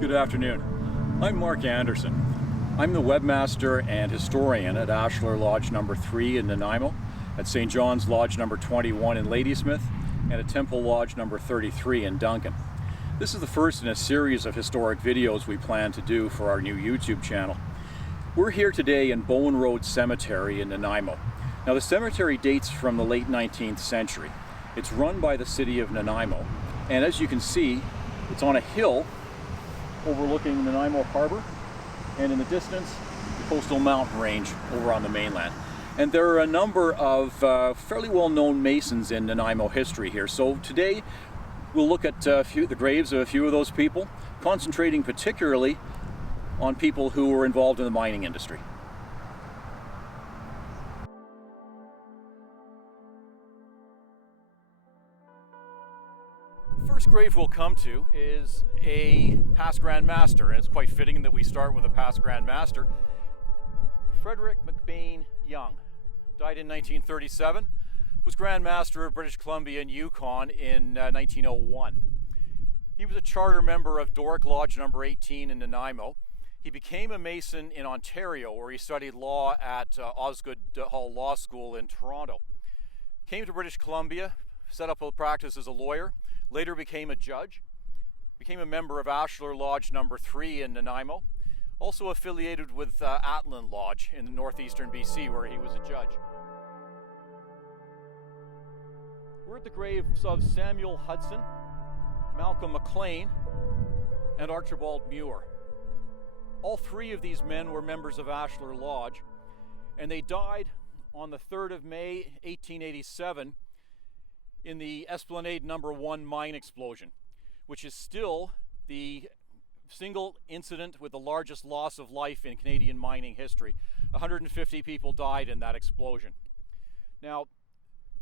Good afternoon. I'm Mark Anderson. I'm the webmaster and historian at Ashlar Lodge number 3 in Nanaimo, at St. John's Lodge number 21 in Ladysmith, and at Temple Lodge number 33 in Duncan. This is the first in a series of historic videos we plan to do for our new YouTube channel. We're here today in Bowen Road Cemetery in Nanaimo. Now the cemetery dates from the late 19th century. It's run by the city of Nanaimo, and as you can see, it's on a hill overlooking Nanaimo Harbor, and in the distance, the coastal mountain range over on the mainland. And there are a number of fairly well-known Masons in Nanaimo history here. So today, we'll look at the graves of a few of those people, concentrating particularly on people who were involved in the mining industry. The first grave we'll come to is a past Grand Master, and it's quite fitting that we start with a past Grand Master. Frederick McBain Young died in 1937, was Grand Master of British Columbia and Yukon in 1901. He was a charter member of Doric Lodge number 18 in Nanaimo. He became a Mason in Ontario, where he studied law at Osgoode Hall Law School in Toronto. Came to British Columbia, set up a practice as a lawyer, later became a judge, became a member of Ashlar Lodge number 3 in Nanaimo, also affiliated with Atlan Lodge in northeastern BC, where he was a judge. We're at the graves of Samuel Hudson, Malcolm McLean, and Archibald Muir. All three of these men were members of Ashlar Lodge, and they died on the 3rd of May, 1887, in the Esplanade number 1 mine explosion, which is still the single incident with the largest loss of life in Canadian mining history. 150 people died in that explosion. Now,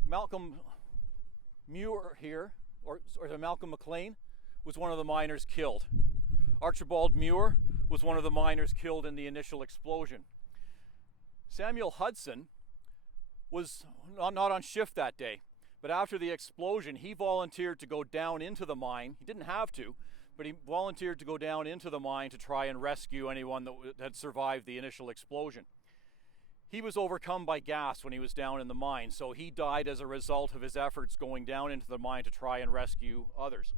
Malcolm Muir here, or Malcolm McLean, was one of the miners killed. Archibald Muir was one of the miners killed in the initial explosion. Samuel Hudson was not on shift that day, but after the explosion, he volunteered to go down into the mine. He didn't have to, but he volunteered to go down into the mine to try and rescue anyone that had survived the initial explosion. He was overcome by gas when he was down in the mine, so he died as a result of his efforts going down into the mine to try and rescue others.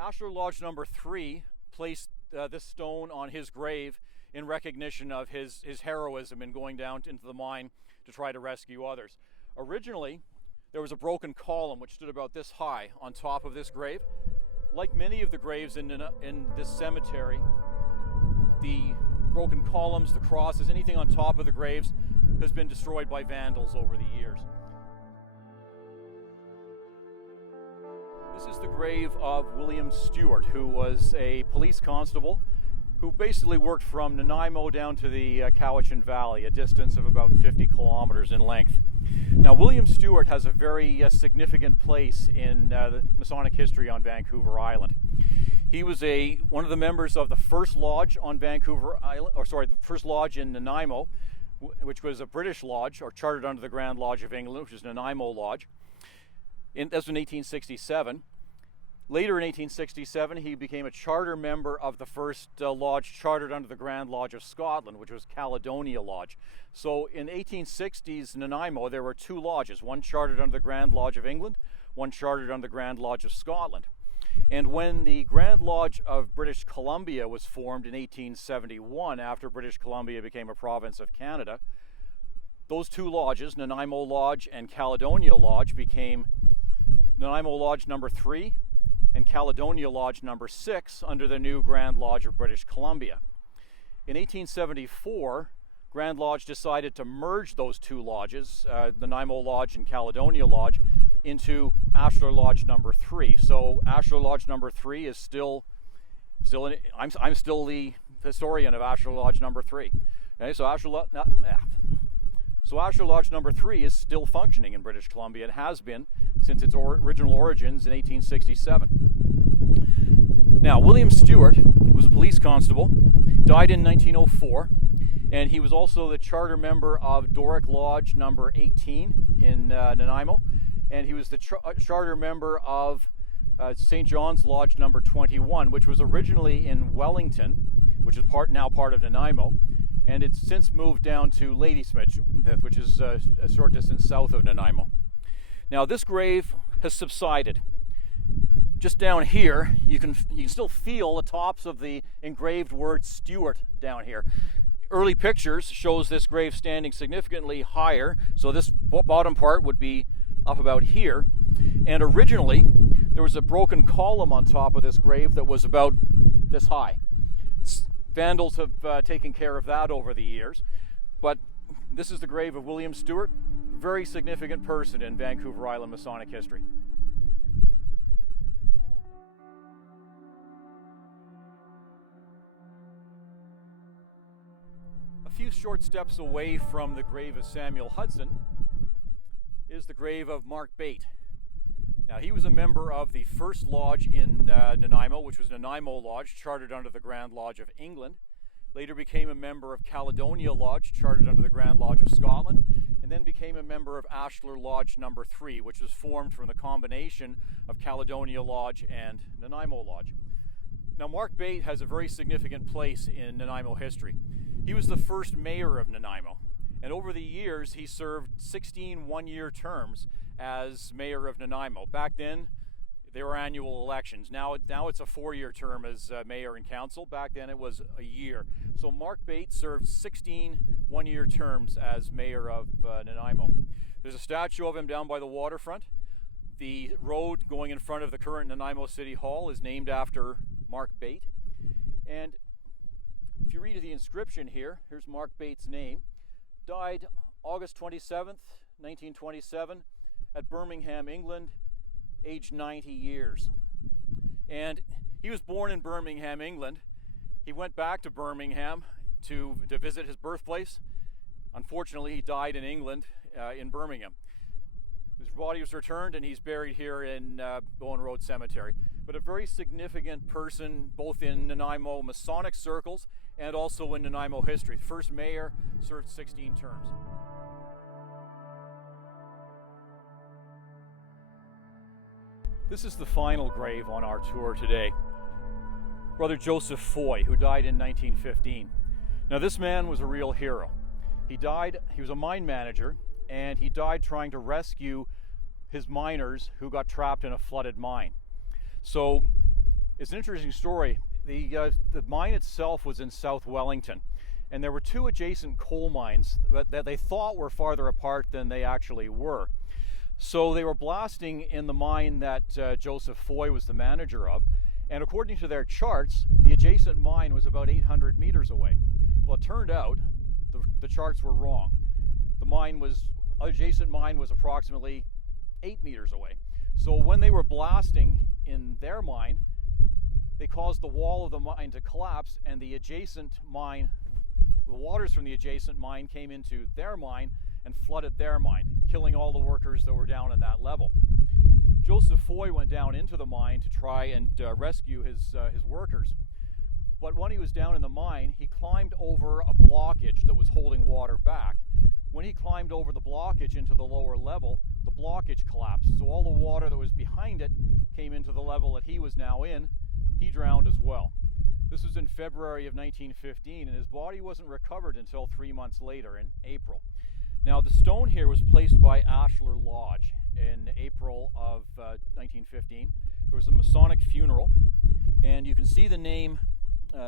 Ashlar Lodge number 3 placed this stone on his grave in recognition of his heroism in going down into the mine to try to rescue others. Originally, there was a broken column which stood about this high on top of this grave. Like many of the graves in this cemetery, the broken columns, the crosses, anything on top of the graves has been destroyed by vandals over the years. This is the grave of William Stewart, who was a police constable who basically worked from Nanaimo down to the Cowichan Valley, a distance of about 50 kilometers in length. Now, William Stewart has a very significant place in the Masonic history on Vancouver Island. He was one of the members of the first lodge on Vancouver Island, the first lodge in Nanaimo, which was a British lodge, or chartered under the Grand Lodge of England, which is Nanaimo Lodge. That was in 1867. Later in 1867, he became a charter member of the first lodge chartered under the Grand Lodge of Scotland, which was Caledonia Lodge. So in 1860s Nanaimo, there were two lodges, one chartered under the Grand Lodge of England, one chartered under the Grand Lodge of Scotland. And when the Grand Lodge of British Columbia was formed in 1871, after British Columbia became a province of Canada, those two lodges, Nanaimo Lodge and Caledonia Lodge, became Nanaimo Lodge number 3 and Caledonia Lodge number 6 under the new Grand Lodge of British Columbia. In 1874, Grand Lodge decided to merge those two lodges, Nanaimo Lodge and Caledonia Lodge, into Ashlar Lodge number 3. So Ashlar Lodge number 3 is I'm still the historian of Ashlar Lodge number 3. Okay, so Ashlar Lodge number 3 is still functioning in British Columbia and has been since its original origins in 1867. Now, William Stewart was a police constable, died in 1904, and he was also the charter member of Doric Lodge number 18 in Nanaimo, and he was the charter member of St. John's Lodge number 21, which was originally in Wellington, which is now part of Nanaimo, and it's since moved down to Ladysmith, which is a short distance south of Nanaimo. Now this grave has subsided. Just down here, you can still feel the tops of the engraved word Stuart down here. Early pictures shows this grave standing significantly higher, so this bottom part would be up about here. And originally, there was a broken column on top of this grave that was about this high. Vandals have taken care of that over the years, but this is the grave of William Stuart, a very significant person in Vancouver Island Masonic history. A few short steps away from the grave of Samuel Hudson is the grave of Mark Bate. Now, he was a member of the first lodge in Nanaimo, which was Nanaimo Lodge, chartered under the Grand Lodge of England. Later became a member of Caledonia Lodge, chartered under the Grand Lodge of Scotland, and then became a member of Ashlar Lodge number 3, which was formed from the combination of Caledonia Lodge and Nanaimo Lodge. Now, Mark Bate has a very significant place in Nanaimo history. He was the first mayor of Nanaimo, and over the years he served 16 one-year terms as mayor of Nanaimo. Back then, there were annual elections. Now it's a 4-year term as mayor and council. Back then it was a year. So Mark Bate served 16 one-year terms as mayor of Nanaimo. There's a statue of him down by the waterfront. The road going in front of the current Nanaimo City Hall is named after Mark Bate. And if you read the inscription here, here's Mark Bate's name. Died August 27th, 1927, at Birmingham, England, aged 90 years. And he was born in Birmingham, England. He went back to Birmingham to visit his birthplace. Unfortunately, he died in England, in Birmingham. His body was returned and he's buried here in Bowen Road Cemetery. But a very significant person, both in Nanaimo Masonic circles and also in Nanaimo history. First mayor, served 16 terms. This is the final grave on our tour today. Brother Joseph Foy, who died in 1915. Now this man was a real hero. He was a mine manager, and he died trying to rescue his miners who got trapped in a flooded mine. So it's an interesting story. The mine itself was in South Wellington, and there were 2 adjacent coal mines that they thought were farther apart than they actually were. So they were blasting in the mine that Joseph Foy was the manager of, and according to their charts, the adjacent mine was about 800 meters away. Well, it turned out the charts were wrong. The adjacent mine was approximately 8 meters away. So when they were blasting in their mine, they caused the wall of the mine to collapse, and the waters from the adjacent mine came into their mine and flooded their mine, killing all the workers that were down in that level. Joseph Foy went down into the mine to try and rescue his workers. But when he was down in the mine, he climbed over a blockage that was holding water back. When he climbed over the blockage into the lower level, the blockage collapsed. So all the water that was behind it came into the level that he was now in. He drowned as well. This was in February of 1915, and his body wasn't recovered until 3 months later, in April. Now, the stone here was placed by Ashlar Lodge in April of 1915. There was a Masonic funeral, and you can see the name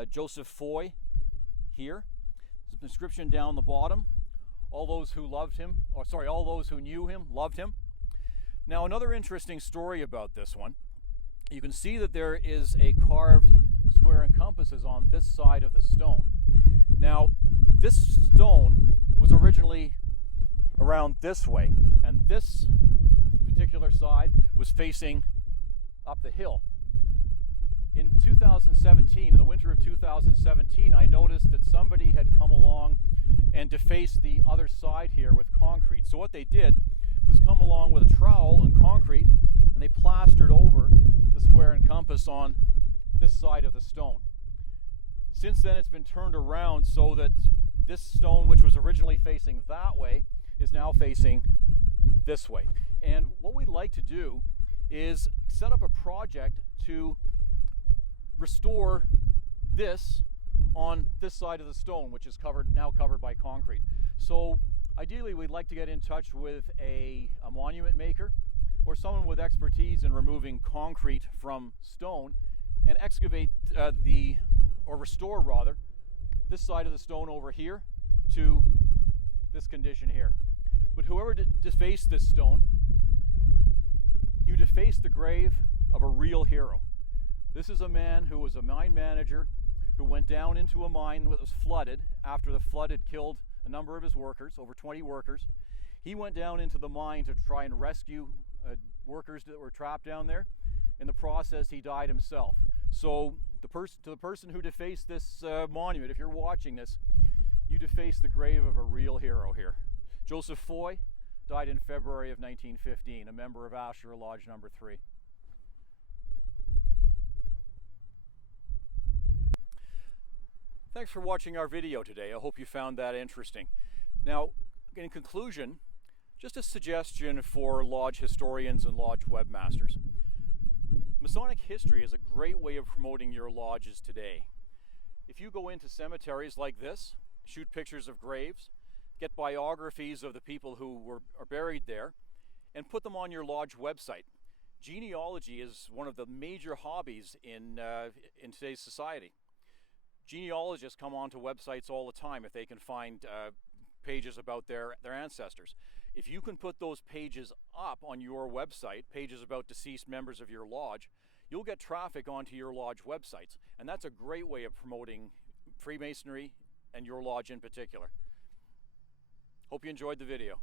Joseph Foy here. There's an inscription down the bottom. All those who knew him, loved him. Now, another interesting story about this one. You can see that there is a carved square and compasses on this side of the stone. Now, this stone was originally around this way, and this particular side was facing up the hill. In 2017, in the winter of 2017, I noticed that somebody had come along and defaced the other side here with concrete. So what they did was come along with a trowel and concrete, and they plastered over the square and compass on this side of the stone. Since then, it's been turned around so that this stone, which was originally facing that way, is now facing this way. And what we'd like to do is set up a project to restore this on this side of the stone, which is now covered by concrete. So ideally we'd like to get in touch with a monument maker or someone with expertise in removing concrete from stone and excavate or restore rather, this side of the stone over here to this condition here. But whoever defaced this stone, you defaced the grave of a real hero. This is a man who was a mine manager who went down into a mine that was flooded after the flood had killed a number of his workers, over 20 workers. He went down into the mine to try and rescue workers that were trapped down there. In the process, he died himself. So to the person who defaced this monument, if you're watching this, you defaced the grave of a real hero here. Joseph Foy died in February of 1915, a member of Ashlar Lodge number 3. Thanks for watching our video today. I hope you found that interesting. Now, in conclusion, just a suggestion for lodge historians and lodge webmasters. Masonic history is a great way of promoting your lodges today. If you go into cemeteries like this, shoot pictures of graves, get biographies of the people who are buried there, and put them on your lodge website. Genealogy is one of the major hobbies in today's society. Genealogists come onto websites all the time if they can find pages about their ancestors. If you can put those pages up on your website, pages about deceased members of your lodge, you'll get traffic onto your lodge websites. And that's a great way of promoting Freemasonry and your lodge in particular. Hope you enjoyed the video.